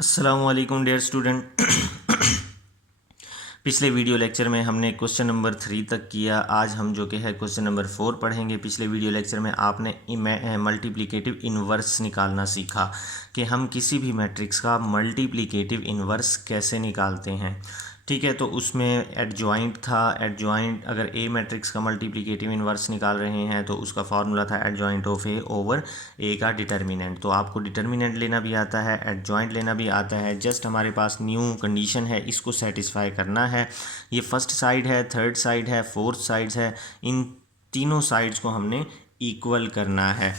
अस्सलाम वालेकुम dear student. पिछले वीडियो लेक्चर में हमने क्वेश्चन नंबर 3 तक किया। आज हम जो कि है क्वेश्चन नंबर 4 पढ़ेंगे। पिछले वीडियो लेक्चर में आपने मल्टीप्लिकेटिव इन्वर्स निकालना सीखा कि हम किसी भी मैट्रिक्स का मल्टीप्लिकेटिव इन्वर्स कैसे निकालते हैं। ठीक है, तो उसमें एडजॉइंट था। एडजॉइंट अगर ए मैट्रिक्स का मल्टीप्लिकेटिव इन्वर्स निकाल रहे हैं तो उसका फार्मूला था एडजॉइंट ऑफ ए ओवर ए का डिटर्मिनेंट। तो आपको डिटर्मिनेंट लेना भी आता है, एडजॉइंट लेना भी आता है। जस्ट हमारे पास न्यू कंडीशन है, इसको सेटिस्फाई करना है। ये फर्स्ट साइड है, थर्ड साइड है, फोर्थ साइड्स है, इन तीनों साइड्स को हमने इक्वल करना है।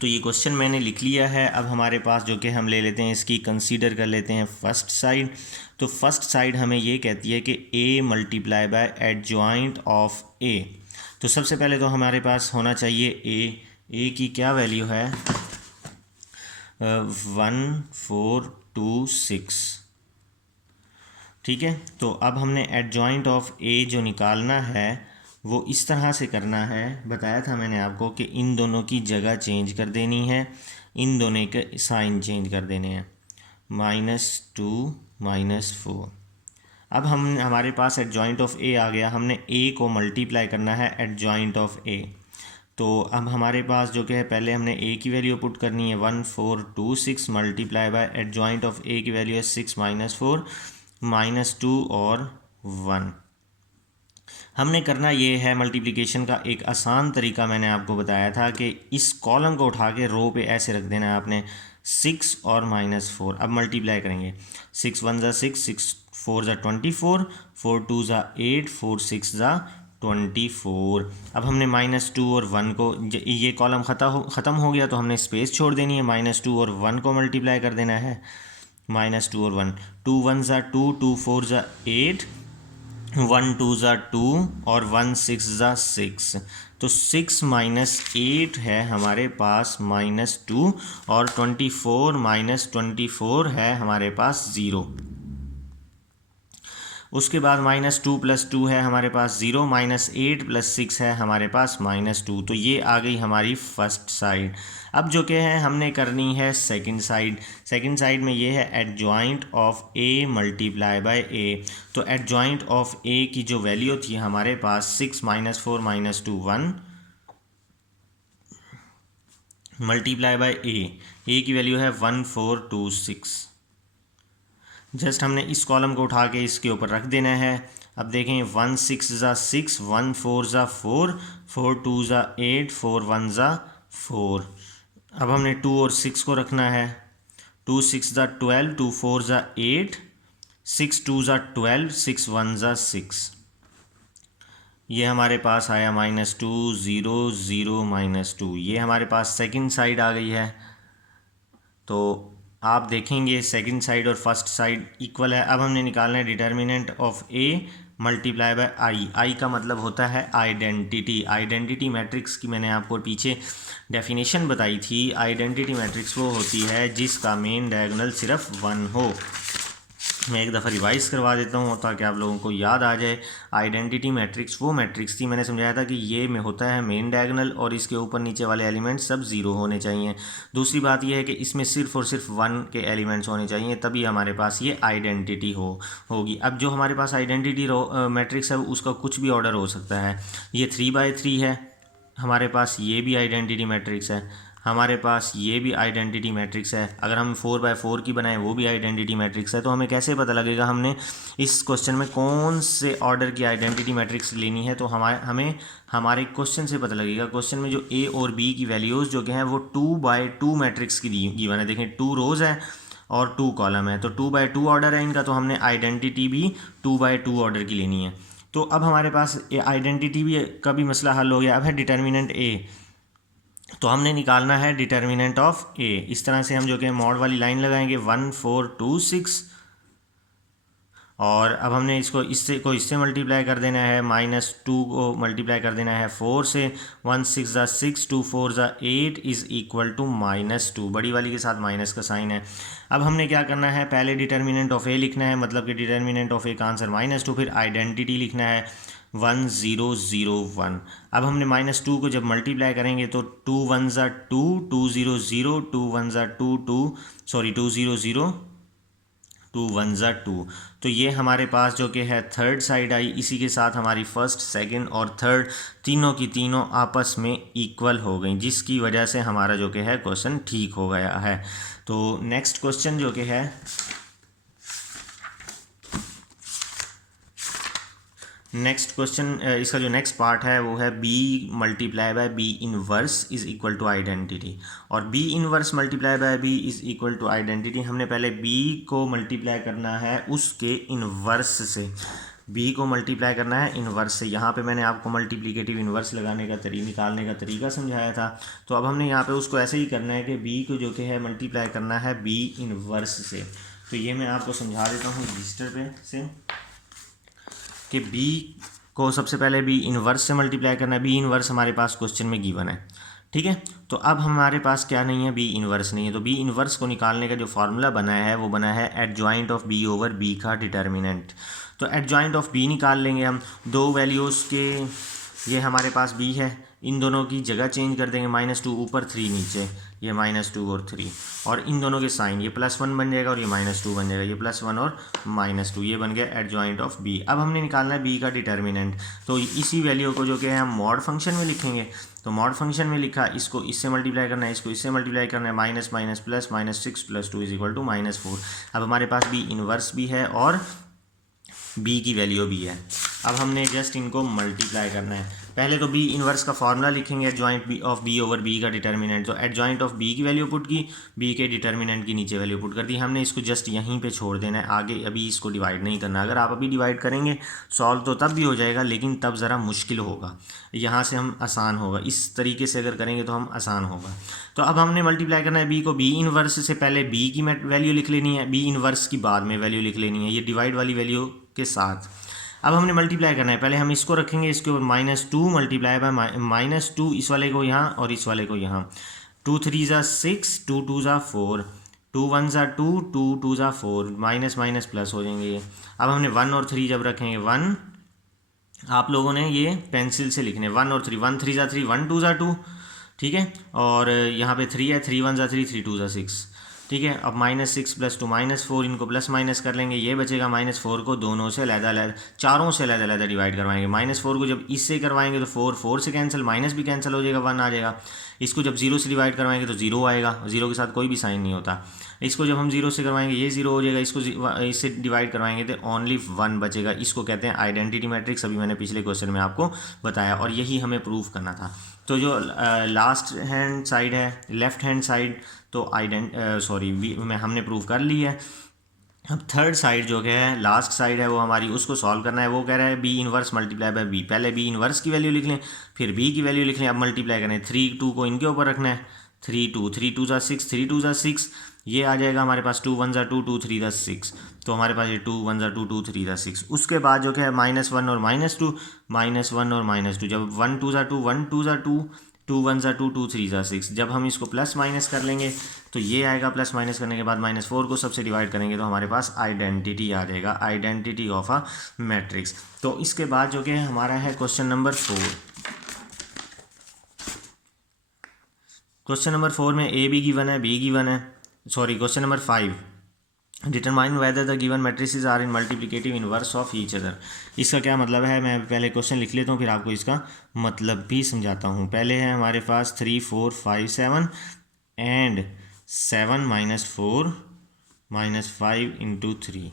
तो ये क्वेश्चन मैंने लिख लिया है। अब हमारे पास जो कि हम ले लेते हैं, इसकी कंसीडर कर लेते हैं फर्स्ट साइड। तो फर्स्ट साइड हमें ये कहती है कि ए मल्टीप्लाई बाय एडजॉइंट ऑफ ए। तो सबसे पहले तो हमारे पास होना चाहिए ए की क्या वैल्यू है 1426। ठीक है, तो अब हमने एडजॉइंट ऑफ ए जो निकालना है वो इस तरह से करना है। बताया था मैंने आपको कि इन दोनों की जगह चेंज कर देनी है, इन दोनों के साइन चेंज कर देने हैं। -2 -4। अब हमारे पास एडजॉइंट ऑफ ए आ गया। हमने ए को मल्टीप्लाई करना है एडजॉइंट ऑफ ए। तो अब हमारे पास जो कि है, पहले हमने ए की वैल्यू पुट करनी है 1426 मल्टीप्लाई बाय एडजॉइंट ऑफ ए की वैल्यू है 6 -4 -2 और 1। हमने करना ये है मल्टीप्लिकेशन का एक आसान तरीका मैंने आपको बताया था कि इस कॉलम को उठा के रो पे ऐसे रख देना है आपने 6 और -4। अब मल्टीप्लाई करेंगे 6 1 ज़ा 6, 6 4 ज़ा 24, 4 2 ज़ा 8, 4 6 ज़ा 24। अब हमने -2 और 1 को, ये कॉलम ख़त्म हो गया तो हमने स्पेस छोड़ देनी है। -2 और 1 को मल्टीप्लाई कर देना है। -2 और 1, 2 1 ज़ा 2, 2 4 ज़ा 8, 1 2 ज़ा 2 और 1 6 ज़ा 6। तो 6 -8 है हमारे पास -2 और 24 -24 है हमारे पास 0। उसके बाद -2 + 2 है हमारे पास 0, -8 + 6 है हमारे पास -2। तो ये आ गई हमारी फर्स्ट साइड। अब जो कि है हमने करनी है सेकंड साइड। सेकंड साइड में ये है adjoint of A multiply by A. तो एडजॉइंट ऑफ ए की जो वैल्यू थी हमारे पास 6 -4 -2 1 मल्टीप्लाई बाय ए की वैल्यू है 1426। जस्ट हमने इस कॉलम को उठा के इसके ऊपर रख देना है। अब देखें 1 6 ज़ा 6, 1 4 ज़ा 4, 4 2 ज़ा 8, 4 1 ज़ा 4। अब हमने 2 और 6 को रखना है। 2 6 ज़ा 12, 2 4 ज़ा 8, 6 2 ज़ा 12, 6 1 ज़ा 6। ये हमारे पास आया -2 0 0 -2। ये हमारे पास सेकंड साइड आ गई है। तो आप देखेंगे सेकंड साइड और फर्स्ट साइड इक्वल है। अब हमने निकालना है determinant of A multiply by I का मतलब होता है आइडेंटिटी। आइडेंटिटी मैट्रिक्स की मैंने आपको पीछे डेफिनेशन बताई थी। आइडेंटिटी मैट्रिक्स वो होती है जिसका मेन डायगोनल सिर्फ 1 हो। मैं एक दफ़ा रिवाइज़ करवा देता हूँ ताकि आप लोगों को याद आ जाए। आइडेंटिटी मैट्रिक्स वो मैट्रिक्स थी, मैंने समझाया था कि ये में होता है मेन डायगोनल और इसके ऊपर नीचे वाले एलिमेंट्स सब ज़ीरो होने चाहिए। दूसरी बात यह है कि इसमें सिर्फ और सिर्फ 1 के एलिमेंट्स होने चाहिए, तभी हमारे पास ये आइडेंटिटी होगी। अब जो हमारे पास आइडेंटिटी मैट्रिक्स है उसका कुछ भी ऑर्डर हो सकता है। ये 3/3 है हमारे पास, ये भी आइडेंटिटी मैट्रिक्स है हमारे पास, ये भी आइडेंटिटी मैट्रिक्स है। अगर हम 4/4 की बनाएं वो भी आइडेंटिटी मैट्रिक्स है। तो हमें कैसे पता लगेगा हमने इस क्वेश्चन में कौन से ऑर्डर की आइडेंटिटी मैट्रिक्स लेनी है? तो हमें हमारे क्वेश्चन से पता लगेगा। क्वेश्चन में जो ए और बी की वैल्यूज़ जो कि हैं वो 2/2 मैट्रिक्स की गिवन है। देखें 2 रोज़ है और 2 कॉलम है, तो 2/2 ऑर्डर है इनका। तो हमने आइडेंटिटी भी 2/2 ऑर्डर की लेनी है। तो अब हमारे पास आइडेंटिटी भी का भी मसला हल हो गया। अब है डिटर्मिनेंट ए। तो हमने निकालना है डिटर्मिनेंट ऑफ ए। इस तरह से हम जो कि मॉड वाली लाइन लगाएंगे 1426 और अब हमने इसको इससे मल्टीप्लाई कर देना है। -2 को मल्टीप्लाई कर देना है 4 से। 1 6 ज़ा 6, 2 4 ज़ा 8 इज़ इक्वल टू -2। बड़ी वाली के साथ माइनस का साइन है। अब हमने क्या करना है, पहले डिटर्मिनेंट ऑफ ए लिखना है, मतलब कि डिटर्मिनेंट ऑफ ए का आंसर -2। फिर आइडेंटिटी लिखना है 1001। अब हमने -2 को जब मल्टीप्लाई करेंगे तो 2 1 ज़ा 2, 2 0 0, 2 1 ज़ा 2 2, सॉरी 2 0 0, 2 1 ज़ा 2। तो ये हमारे पास जो कि है थर्ड साइड आई, इसी के साथ हमारी फर्स्ट सेकंड और थर्ड तीनों की तीनों आपस में इक्वल हो गई, जिसकी वजह से हमारा जो कि है क्वेश्चन ठीक हो गया है। तो नेक्स्ट क्वेश्चन जो कि है नेक्स्ट क्वेश्चन, इसका जो नेक्स्ट पार्ट है वो है B multiply by B inverse is equal to identity. और B inverse multiply by B is equal to identity, हमने पहले बी को मल्टीप्लाई करना है उसके इनवर्स से, बी को मल्टीप्लाई करना है इनवर्स से। यहाँ पे मैंने आपको मल्टीप्लिकेटिव इनवर्स लगाने का निकालने का तरीका समझाया था। तो अब हमने यहाँ पे उसको ऐसे ही करना है कि बी को जो कि है मल्टीप्लाई करना है बी इनवर्स से। तो ये मैं आपको समझा देता हूँ रजिस्टर पे से कि बी को सबसे पहले बी इनवर्स से मल्टीप्लाई करना है। बी इनवर्स हमारे पास क्वेश्चन में गिवन है, ठीक है। तो अब हमारे पास क्या नहीं है, बी इनवर्स नहीं है। तो बी इनवर्स को निकालने का जो फार्मूला बना है वो बना है adjoint of B over B का डिटर्मिनेंट। तो एडजॉइंट ऑफ बी निकाल लेंगे हम, दो वैल्यूज़ के, ये हमारे पास बी है, इन दोनों की जगह चेंज कर देंगे, -2 ऊपर 3 नीचे, ये -2 और 3, और इन दोनों के साइन, ये +1 बन जाएगा और ये -2 बन जाएगा, ये +1 और -2, ये बन गया एडजॉइंट ऑफ बी। अब हमने निकालना है बी का डिटर्मिनेंट। तो इसी वैल्यू को जो कि हम मॉड फंक्शन में लिखेंगे। तो मॉड फंक्शन में लिखा, इसको इससे मल्टीप्लाई करना है, इसको इससे मल्टीप्लाई करना है, माइनस माइनस प्लस, -6 + 2 = -4। अब हमारे पास बी इनवर्स भी है और बी की वैल्यू भी है। अब हमने जस्ट इनको मल्टीप्लाई करना है। पहले तो बी इनवर्स का फार्मूला लिखेंगे, adjoint B of B over B का डिटर्मिनेंट। तो एडजॉइंट ऑफ बी की वैल्यू पुट की, बी के डिटर्मिनेंट की नीचे वैल्यू पुट कर दी हमने। इसको जस्ट यहीं पे छोड़ देना है, आगे अभी इसको डिवाइड नहीं करना। अगर आप अभी डिवाइड करेंगे सॉल्व तो तब भी हो जाएगा, लेकिन तब ज़रा मुश्किल होगा। यहाँ से हम आसान होगा, इस तरीके से अगर करेंगे तो हम आसान होगा। तो अब हमने मल्टीप्लाई करना है बी को बी इनवर्स से, पहले बी की वैल्यू लिख लेनी है, बी इनवर्स की बाद में वैल्यू लिख लेनी है, ये डिवाइड वाली वैल्यू के साथ। अब हमने मल्टीप्लाई करना है, पहले हम इसको रखेंगे, इसके ऊपर -2 मल्टीप्लाई बाय -2, इस वाले को यहाँ और इस वाले को यहाँ। 2 3 ज़ा 6, 2 2 ज़ा 4, 2 1 ज़ा 2, 2 2 ज़ा 4, माइनस माइनस प्लस हो जाएंगे ये। अब हमने 1 और 3 जब रखेंगे, 1 आप लोगों ने ये पेंसिल से लिखने, 1 और 3, 1 3 ज़ा 3, 1 2 ज़ा 2, ठीक है। और यहाँ पे 3 है, 3 1 ज़ा 3, 3 2 ज़ा 6, ठीक है। अब -6 + 2 -4, इनको प्लस माइनस कर लेंगे, ये बचेगा। -4 को दोनों से अलग-अलग, चारों से अलग-अलग डिवाइड करवाएंगे। -4 को जब इससे करवाएंगे तो 4 से कैंसिल, माइनस भी कैंसिल हो जाएगा, 1 आ जाएगा। इसको जब 0 से डिवाइड करवाएंगे तो 0 आएगा, 0 के साथ कोई भी साइन नहीं होता। इसको जब हम 0 से करवाएंगे ये 0 हो जाएगा, इसको इससे डिवाइड करवाएंगे तो ओनली 1 बचेगा। इसको कहते हैं आइडेंटिटी मैट्रिक्स, अभी मैंने पिछले क्वेश्चन में आपको बताया, और यही हमें प्रूव करना था। तो जो लास्ट हैंड साइड है, लेफ्ट हैंड साइड, तो हमने प्रूव कर ली है। अब थर्ड साइड जो है, लास्ट साइड है, वो हमारी, उसको सॉल्व करना है। वो कह रहा है B inverse multiply by B, पहले बी इनवर्स की वैल्यू लिख लें, फिर बी की वैल्यू लिख लें, अब मल्टीप्लाई करें। 3 2 को इनके ऊपर रखना है, 3 2 3 2 ज़ा 6, 3 2 ज़ा 6, ये आ जाएगा हमारे पास। 2 1 ज़ा 2, 2 3 ज़ा 6, तो हमारे पास ये 2 1 ज़ा 2, 2 3 ज़ा 6। उसके बाद जो है -1 और -2, -1 और -2, जब 1 2 ज़ा 2, 1 2 ज़ा 2, 2 1 ज़ा 2, 2 3 ज़ा 6, जब हम इसको प्लस माइनस कर लेंगे तो ये आएगा। प्लस माइनस करने के बाद -4 को सबसे डिवाइड करेंगे तो हमारे पास आइडेंटिटी आ जाएगा, आइडेंटिटी ऑफ अ मैट्रिक्स। तो इसके बाद जो कि हमारा है क्वेश्चन नंबर 4। क्वेश्चन नंबर 4 में ए बी गिवन है, बी गिवन है, question number 5, determine whether the given matrices are in multiplicative inverse of each other. इसका क्या मतलब है, मैं पहले क्वेश्चन लिख लेता हूँ, फिर आपको इसका मतलब भी समझाता हूँ। पहले है हमारे पास 3 4 5 7 एंड 7 -4 -5 × 3,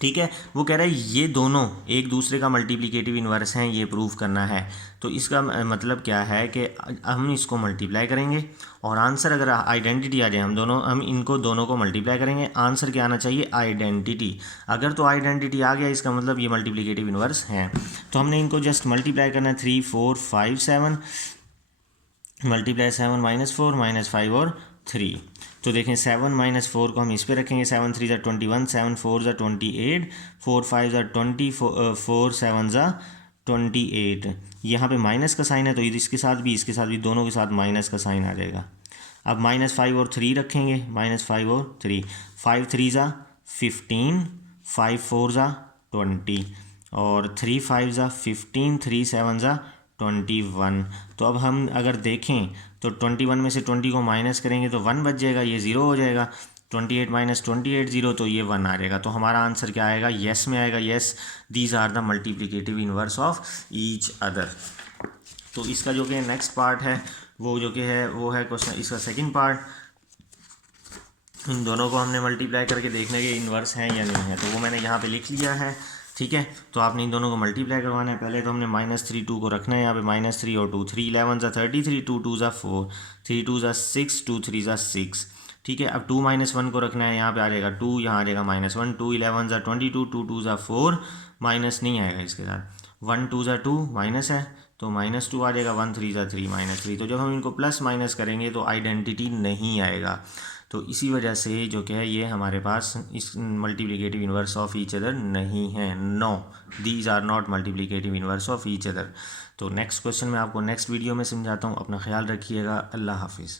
ठीक है। वो कह रहा है ये दोनों एक दूसरे का मल्टीप्लिकेटिव इन्वर्स हैं, ये प्रूव करना है। तो इसका मतलब क्या है कि हम इसको मल्टीप्लाई करेंगे और आंसर अगर आइडेंटिटी आ जाए, हम इनको दोनों को मल्टीप्लाई करेंगे, आंसर क्या आना चाहिए, आइडेंटिटी। अगर तो आइडेंटिटी आ गया इसका मतलब ये मल्टीप्लिकेटिव इन्वर्स हैं। तो हमने इनको जस्ट मल्टीप्लाई करना है, 3 4 5 7 मल्टीप्लाई 7 -4 -5 और 3। तो देखें 7 -4 को हम इस पे रखेंगे, 7 3 ज़ा 21, 7 4 ज़ा 28, 4 5 ज़ा 20, 4 7 ज़ा 28। यहाँ पे माइनस का साइन है तो इसके साथ भी दोनों के साथ माइनस का साइन आ जाएगा। अब -5 और 3 रखेंगे, -5 और 3, 5 3 ज़ा 15, 5 4 ज़ा 20 और 3 5 ज़ा 15, 3 7 ज़ा 21। तो अब हम अगर देखें तो 21 में से 20 को माइनस करेंगे तो 1 बच जाएगा, ये 0 हो जाएगा। 28 माइनस 28 0, तो ये 1 आ जाएगा। तो हमारा आंसर क्या आएगा, येस में आएगा। Yes, these are the multiplicative inverse of each other. तो इसका जो कि नेक्स्ट पार्ट है वो जो कि है वो है क्वेश्चन इसका सेकंड पार्ट। इन दोनों को हमने मल्टीप्लाई करके देखने के इन्वर्स हैं या नहीं है, तो वो मैंने यहाँ पे लिख लिया है। ठीक है, तो आपने इन दोनों को मल्टीप्लाई करवाना है। पहले तो हमने -3 2 को रखना है यहाँ पे, -3 और 2, 3 11 ज़ा 33, 2 2 ज़ा 4, 3 2 ज़ा 6, 2 3 ज़ा 6। ठीक है, अब 2 -1 को रखना है, यहाँ पे आ जाएगा 2, यहाँ आ जाएगा -1, 2 11 ज़ा 22, 2 2 ज़ा 4, माइनस नहीं आएगा इसके साथ, 1 2 ज़ा 2 माइनस है तो -2 आ जाएगा, 1 3 ज़ा 3 -3। तो जब हम इनको प्लस माइनस करेंगे तो आइडेंटिटी नहीं आएगा। तो इसी वजह से जो क्या है ये हमारे पास इस multiplicative inverse of each other नहीं है। No, these are not multiplicative inverse of each other. तो नेक्स्ट क्वेश्चन मैं आपको नेक्स्ट वीडियो में समझाता हूँ। अपना ख्याल रखिएगा। अल्लाह हाफिज़।